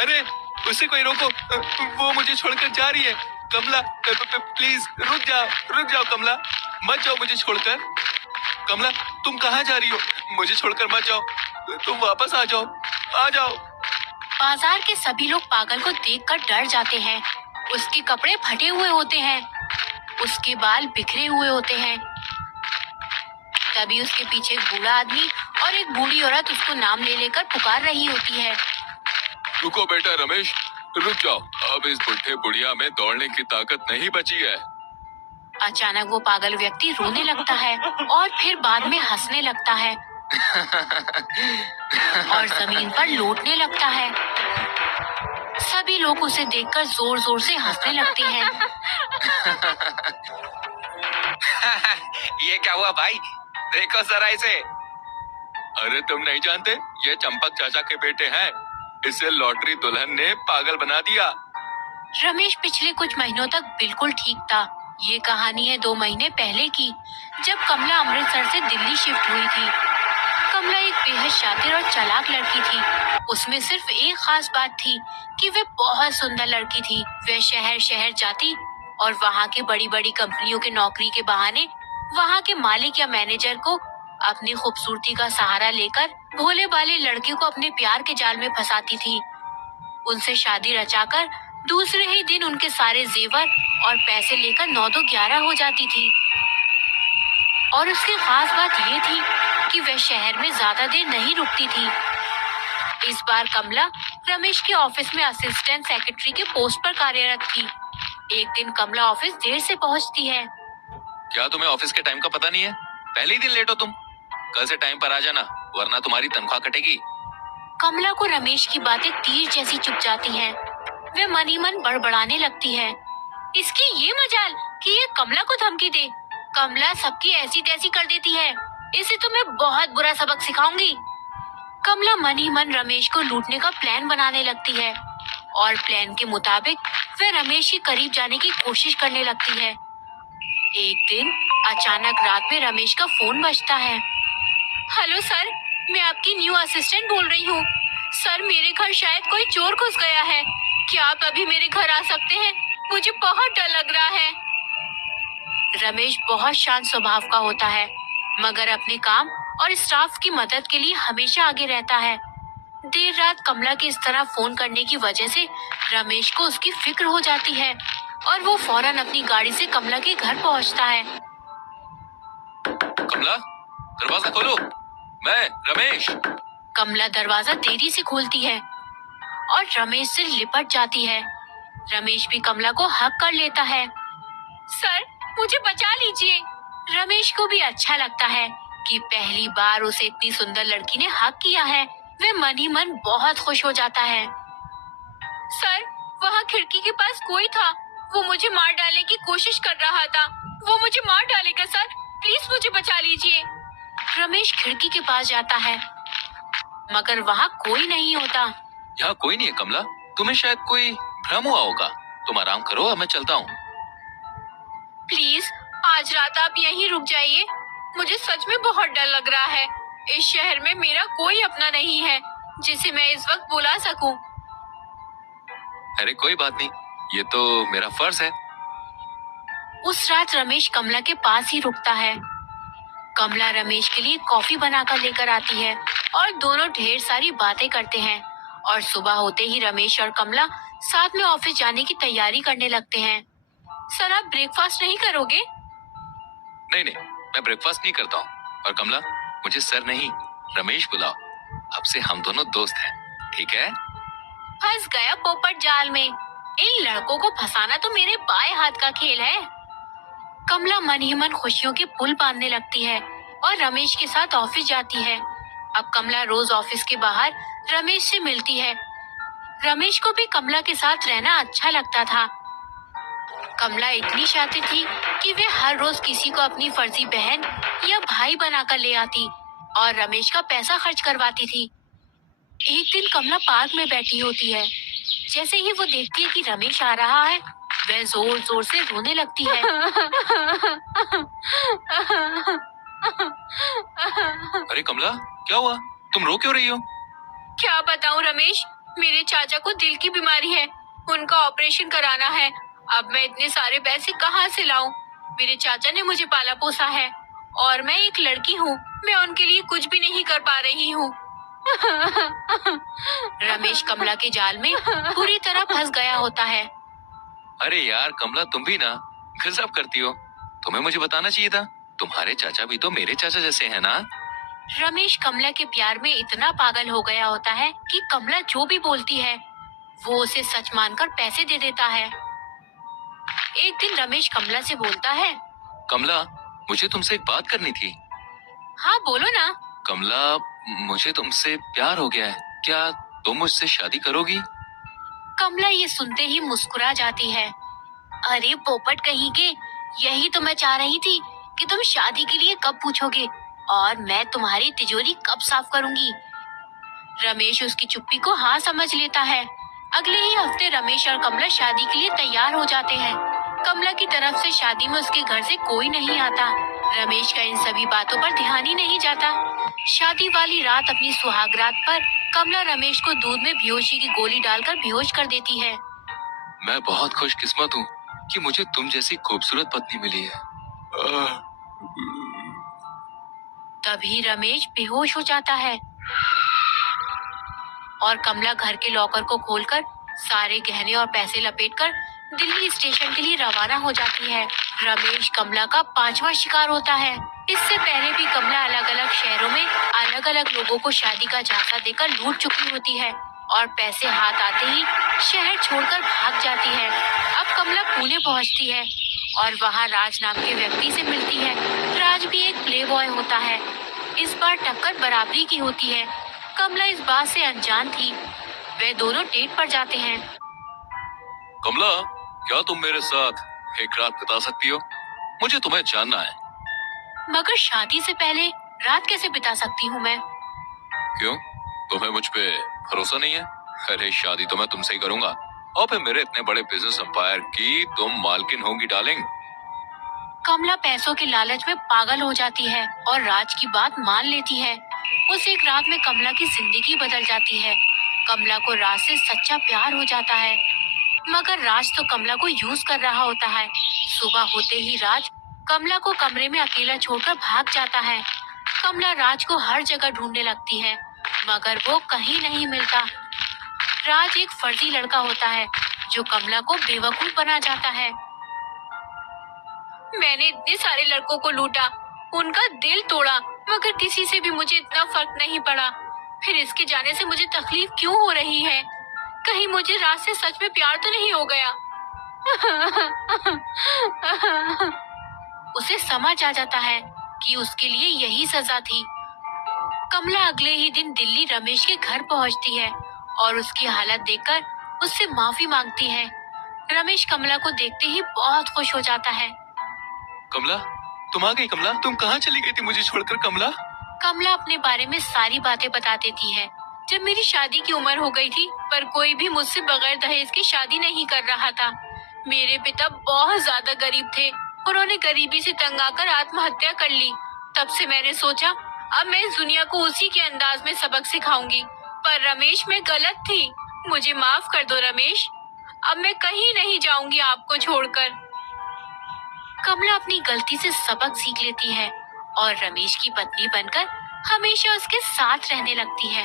अरे उसे कोई रोको, वो मुझे छोड़कर जा रही है। कमला प्लीज रुक जाओ कमला, मत जाओ मुझे छोड़कर। कमला तुम कहाँ जा रही हो? मुझे छोड़कर मत जाओ, तुम वापस आ जाओ, आ जाओ। बाजार के सभी लोग पागल को देखकर डर जाते हैं। उसके कपड़े फटे हुए होते हैं, उसके बाल बिखरे हुए होते हैं। तभी उसके पीछे एक बूढ़ा आदमी और एक बूढ़ी औरत उसको नाम ले लेकर पुकार रही होती है। रुको बेटा रमेश, रुक जाओ, अब इस बुढ़े बुढ़िया में दौड़ने की ताकत नहीं बची है। अचानक वो पागल व्यक्ति रोने लगता है और फिर बाद में हंसने लगता है और जमीन पर लौटने लगता है। सभी लोग उसे देखकर जोर जोर से हंसने लगते हैं। ये क्या हुआ भाई? देखो जरा इसे। अरे तुम नहीं जानते, ये चंपक चाचा के बेटे हैं। इसे लॉटरी दुल्हन ने पागल बना दिया। रमेश पिछले कुछ महीनों तक बिल्कुल ठीक था। ये कहानी है 2 महीने पहले की, जब कमला अमृतसर से दिल्ली शिफ्ट हुई थी। कमला एक बेहद शातिर और चालाक लड़की थी। उसमें सिर्फ एक खास बात थी कि वे बहुत सुंदर लड़की थी। वे शहर शहर जाती और वहाँ के बड़ी बड़ी कंपनियों के नौकरी के बहाने वहाँ के मालिक या मैनेजर को अपनी खूबसूरती का सहारा लेकर भोले भाले लड़के को अपने प्यार के जाल में फंसाती थी। उनसे शादी रचाकर दूसरे ही दिन उनके सारे जेवर और पैसे लेकर 9-11 हो जाती थी। और उसकी खास बात ये थी कि वह शहर में ज्यादा देर नहीं रुकती थी। इस बार कमला रमेश के ऑफिस में असिस्टेंट सेक्रेटरी के पोस्ट पर कार्यरत थी। एक दिन कमला ऑफिस देर से पहुंचती है। क्या तुम्हें ऑफिस के टाइम का पता नहीं है? पहले ही दिन लेट हो तुम। कल से टाइम पर आ जाना, वरना तुम्हारी तनख्वाह कटेगी। कमला को रमेश की बातें तीर जैसी चुभ जाती हैं। वे मन ही मन बड़बड़ाने लगती है। इसकी ये मजाल कि ये कमला को धमकी दे। कमला सबकी ऐसी तैसी कर देती है। इसे तो मैं बहुत बुरा सबक सिखाऊंगी। कमला मन ही मन रमेश को लूटने का प्लान बनाने लगती है और प्लान के मुताबिक वह रमेश के करीब जाने की कोशिश करने लगती है। एक दिन अचानक रात में रमेश का फोन बजता है। हेलो सर, मैं आपकी न्यू असिस्टेंट बोल रही हूँ। सर, मेरे घर शायद कोई चोर घुस गया है। क्या आप अभी मेरे घर आ सकते हैं? मुझे बहुत डर लग रहा है। रमेश बहुत शांत स्वभाव का होता है, मगर अपने काम और स्टाफ की मदद के लिए हमेशा आगे रहता है। देर रात कमला के इस तरह फोन करने की वजह से रमेश को उसकी फिक्र हो जाती है और वो फौरन अपनी गाड़ी से कमला के घर पहुंचता है। कमला, दरवाजा खोलो, मैं रमेश। कमला दरवाजा देरी से खोलती है और रमेश से लिपट जाती है। रमेश भी कमला को हक कर लेता है। सर, मुझे बचा लीजिए। रमेश को भी अच्छा लगता है कि पहली बार उसे इतनी सुंदर लड़की ने हक किया है। वे मन ही मन बहुत खुश हो जाता है। सर, वहाँ खिड़की के पास कोई था। वो मुझे मार डालने की कोशिश कर रहा था। वो मुझे मार डालेगा सर, प्लीज मुझे बचा लीजिए। रमेश खिड़की के पास जाता है, मगर वहाँ कोई नहीं होता। यहाँ कोई नहीं है कमला, तुम्हें शायद कोई भ्रम हुआ होगा। तुम आराम करो, अब मैं चलता हूँ। प्लीज आज रात आप यहीं रुक जाइए। मुझे सच में बहुत डर लग रहा है। इस शहर में मेरा कोई अपना नहीं है जिसे मैं इस वक्त बुला सकूं। अरे कोई बात नहीं, ये तो मेरा फर्ज है। उस रात रमेश कमला के पास ही रुकता है। कमला रमेश के लिए कॉफी बनाकर लेकर आती है और दोनों ढेर सारी बातें करते हैं। और सुबह होते ही रमेश और कमला साथ में ऑफिस जाने की तैयारी करने लगते हैं। सर, आप ब्रेकफास्ट नहीं करोगे? नहीं नहीं, मैं ब्रेकफास्ट नहीं करता हूँ। और कमला, मुझे सर नहीं रमेश बुलाओ। अब से हम दोनों दोस्त हैं, ठीक है? फंस गया पोपट जाल में। इन लड़कों को फंसाना तो मेरे बाएं हाथ का खेल है। कमला मन ही मन खुशियों के पुल बांधने लगती है और रमेश के साथ ऑफिस जाती है। अब कमला रोज ऑफिस के बाहर रमेश से मिलती है। रमेश को भी कमला के साथ रहना अच्छा लगता था। कमला इतनी शातिर थी कि वे हर रोज किसी को अपनी फर्जी बहन या भाई बनाकर ले आती और रमेश का पैसा खर्च करवाती थी। एक दिन कमला पार्क में बैठी होती है। जैसे ही वो देखती है कि रमेश आ रहा है, वह जोर जोर से रोने लगती है। अरे कमला, क्या हुआ? तुम रो क्यों रही हो? क्या बताऊं रमेश, मेरे चाचा को दिल की बीमारी है, उनका ऑपरेशन कराना है। अब मैं इतने सारे पैसे कहाँ से लाऊं? मेरे चाचा ने मुझे पाला पोसा है और मैं एक लड़की हूँ। मैं उनके लिए कुछ भी नहीं कर पा रही हूँ। रमेश कमला के जाल में पूरी तरह फंस गया होता है। अरे यार कमला, तुम भी ना गजब करती हो। तुम्हें मुझे बताना चाहिए था। तुम्हारे चाचा भी तो मेरे चाचा जैसे हैं ना। रमेश कमला के प्यार में इतना पागल हो गया होता है कि कमला जो भी बोलती है वो उसे सच मानकर पैसे दे देता है। एक दिन रमेश कमला से बोलता है। कमला, मुझे तुमसे एक बात करनी थी। हाँ बोलो ना। कमला, मुझे तुमसे प्यार हो गया है। क्या तुम मुझसे शादी करोगी? कमला ये सुनते ही मुस्कुरा जाती है। अरे पोपट कहीं के, यही तो मैं चाह रही थी कि तुम शादी के लिए कब पूछोगे और मैं तुम्हारी तिजोरी कब साफ करूंगी। रमेश उसकी चुप्पी को हाँ समझ लेता है। अगले ही हफ्ते रमेश और कमला शादी के लिए तैयार हो जाते हैं। कमला की तरफ से शादी में उसके घर से कोई नहीं आता। रमेश का इन सभी बातों पर ध्यान ही नहीं जाता। शादी वाली रात अपनी सुहाग रात पर कमला रमेश को दूध में बेहोशी की गोली डालकर बेहोश कर देती है। मैं बहुत खुशकिस्मत हूँ कि मुझे तुम जैसी खूबसूरत पत्नी मिली है। तभी रमेश बेहोश हो जाता है और कमला घर के लॉकर को खोलकर सारे गहने और पैसे लपेटकर दिल्ली स्टेशन के लिए रवाना हो जाती है। रमेश कमला का 5वां शिकार होता है। इससे पहले भी कमला अलग अलग शहरों में अलग अलग लोगों को शादी का झांसा देकर लूट चुकी होती है और पैसे हाथ आते ही शहर छोड़कर भाग जाती है। अब कमला पुणे पहुंचती है और वहां राज नाम के व्यक्ति से मिलती है। राज भी एक प्ले बॉय होता है। इस बार टक्कर बराबरी की होती है। कमला इस बात से अनजान थी। वे दोनों डेट पर जाते हैं। कमला, क्या तुम मेरे साथ एक रात बिता सकती हो? मुझे तुम्हें जानना है। मगर शादी से पहले रात कैसे बिता सकती हूँ मैं? क्यों? तुम्हें मुझ पे भरोसा नहीं है? अरे शादी तो मैं तुमसे ही करूंगा और फिर मेरे इतने बड़े बिजनेस एम्पायर की तुम मालकिन होंगी डार्लिंग। कमला पैसों के लालच में पागल हो जाती है और राज की बात मान लेती है। उस एक रात में कमला की जिंदगी बदल जाती है। कमला को राज से सच्चा प्यार हो जाता है, मगर राज तो कमला को यूज कर रहा होता है। सुबह होते ही राज कमला को कमरे में अकेला छोड़कर भाग जाता है। कमला राज को हर जगह ढूंढने लगती है, मगर वो कहीं नहीं मिलता। राज एक फर्जी लड़का होता है जो कमला को बेवकूफ बना जाता है। मैंने इतने सारे लड़कों को लूटा, उनका दिल तोड़ा, मगर किसी से भी मुझे इतना फर्क नहीं पड़ा। फिर इसके जाने से मुझे तकलीफ क्यों हो रही है? कहीं मुझे राज से सच में प्यार तो नहीं हो गया? उसे समझ आ जाता है कि उसके लिए यही सजा थी। कमला अगले ही दिन दिल्ली रमेश के घर पहुंचती है और उसकी हालत देखकर उससे माफी मांगती है। रमेश कमला को देखते ही बहुत खुश हो जाता है। कमला, तुम आ गई। कमला, तुम कहाँ चली गई थी मुझे छोड़कर? कमला। कमला अपने बारे में सारी बातें बता देती है। जब मेरी शादी की उम्र हो गई थी, पर कोई भी मुझसे बगैर दहेज की शादी नहीं कर रहा था। मेरे पिता बहुत ज्यादा गरीब थे। उन्होंने गरीबी से तंग आकर आत्महत्या कर ली। तब से मैंने सोचा अब मैं इस दुनिया को उसी के अंदाज में सबक सिखाऊंगी। पर रमेश, मैं गलत थी। मुझे माफ कर दो रमेश। अब मैं कहीं नहीं जाऊंगी आपको छोड़कर। कमला अपनी गलती से सबक सीख लेती है और रमेश की पत्नी बनकर हमेशा उसके साथ रहने लगती है।